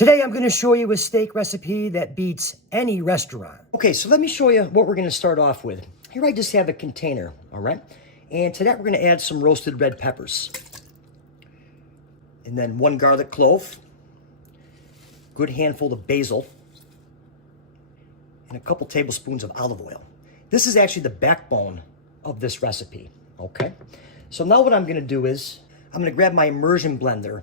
Today I'm going to show you a steak recipe that beats any restaurant. Okay, so let me show you what we're going to start off with. Here I just have a container, all right? And to that we're going to add some roasted red peppers. And then 1 garlic clove, good handful of basil, and a couple tablespoons of olive oil. This is actually the backbone of this recipe, okay? So now what I'm going to do is I'm going to grab my immersion blender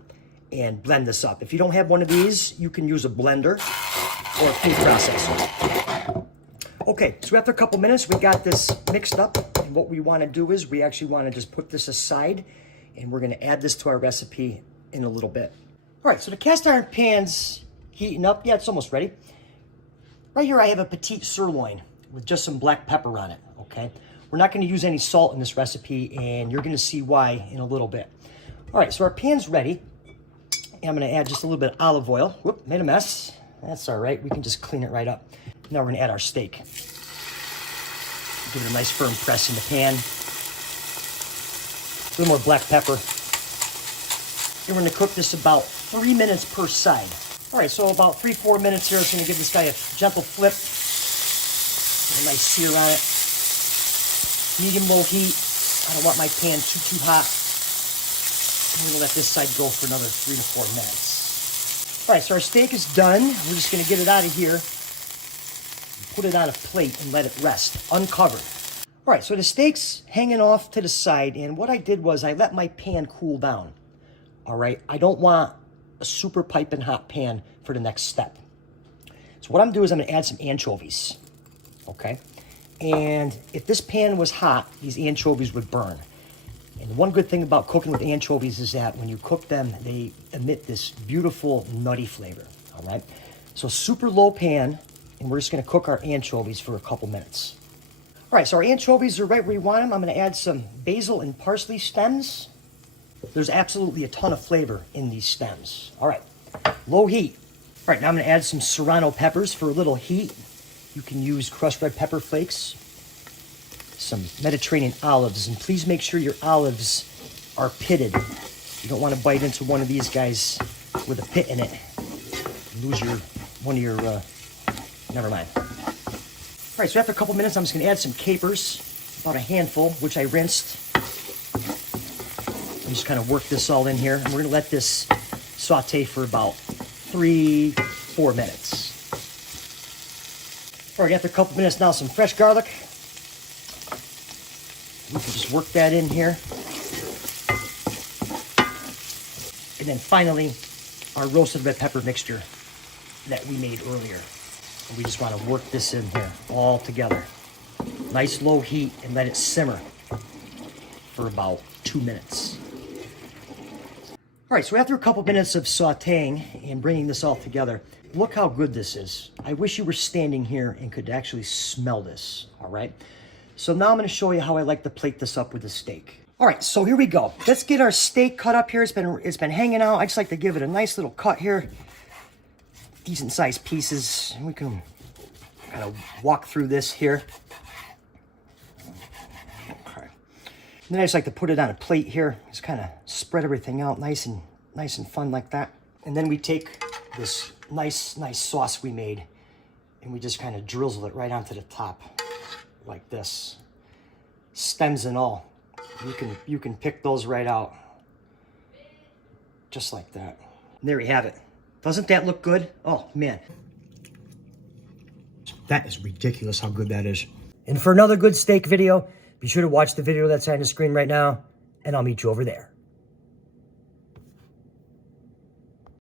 and blend this up. If you don't have one of these, you can use a blender or a food processor. Okay, so after a couple minutes, we got this mixed up. And what we want to do is we actually want to just put this aside, and we're going to add this to our recipe in a little bit. All right, so the cast iron pan's heating up. Yeah, it's almost ready. Right here I have a petite sirloin with just some black pepper on it, okay? We're not going to use any salt in this recipe, and you're going to see why in a little bit. All right, so our pan's ready. And I'm going to add just a little bit of olive oil. Whoop, made a mess. That's all right. We can just clean it right up. Now we're going to add our steak. Give it a nice firm press in the pan. A little more black pepper. And we're going to cook this about 3 minutes per side. All right, so about 3-4 minutes here. I'm going to give this guy a gentle flip. A nice sear on it. Medium-low heat. I don't want my pan too hot. I'm going to let this side go for another 3 to 4 minutes. All right, so our steak is done. We're just going to get it out of here, put it on a plate, and let it rest, uncovered. All right, so the steak's hanging off to the side, and what I did was I let my pan cool down. All right, I don't want a super piping hot pan for the next step. So what I'm doing is I'm going to add some anchovies, okay? And if this pan was hot, these anchovies would burn. And one good thing about cooking with anchovies is that when you cook them, they emit this beautiful nutty flavor, all right? So super low pan, and we're just gonna cook our anchovies for a couple minutes. All right, so our anchovies are right where you want them. I'm gonna add some basil and parsley stems. There's absolutely a ton of flavor in these stems. All right, low heat. All right, now I'm gonna add some serrano peppers for a little heat. You can use crushed red pepper flakes, some Mediterranean olives, and please make sure your olives are pitted. You don't want to bite into one of these guys with a pit in it. Lose never mind. All right, so after a couple minutes, I'm just gonna add some capers, about a handful, which I rinsed. I'm just kind of work this all in here, and we're gonna let this saute for about 3-4 minutes. All right, after a couple minutes now, some fresh garlic. We can just work that in here. And then finally, our roasted red pepper mixture that we made earlier. And we just want to work this in here all together. Nice low heat, and let it simmer for about 2 minutes. All right, so after a couple minutes of sauteing and bringing this all together, look how good this is. I wish you were standing here and could actually smell this, all right? So now I'm going to show you how I like to plate this up with the steak. All right, so here we go. Let's get our steak cut up here. It's been hanging out. I just like to give it a nice little cut here. Decent sized pieces. We can kind of walk through this here. Okay. And then I just like to put it on a plate here. Just kind of spread everything out nice and fun like that. And then we take this nice sauce we made, and we just kind of drizzle it right onto the top. Like this, stems and all. You can pick those right out, just like that. And there you have it. Doesn't that look good? Oh man, that is ridiculous how good that is. And for another good steak video, be sure to watch the video that's on the screen right now, and I'll meet you over there.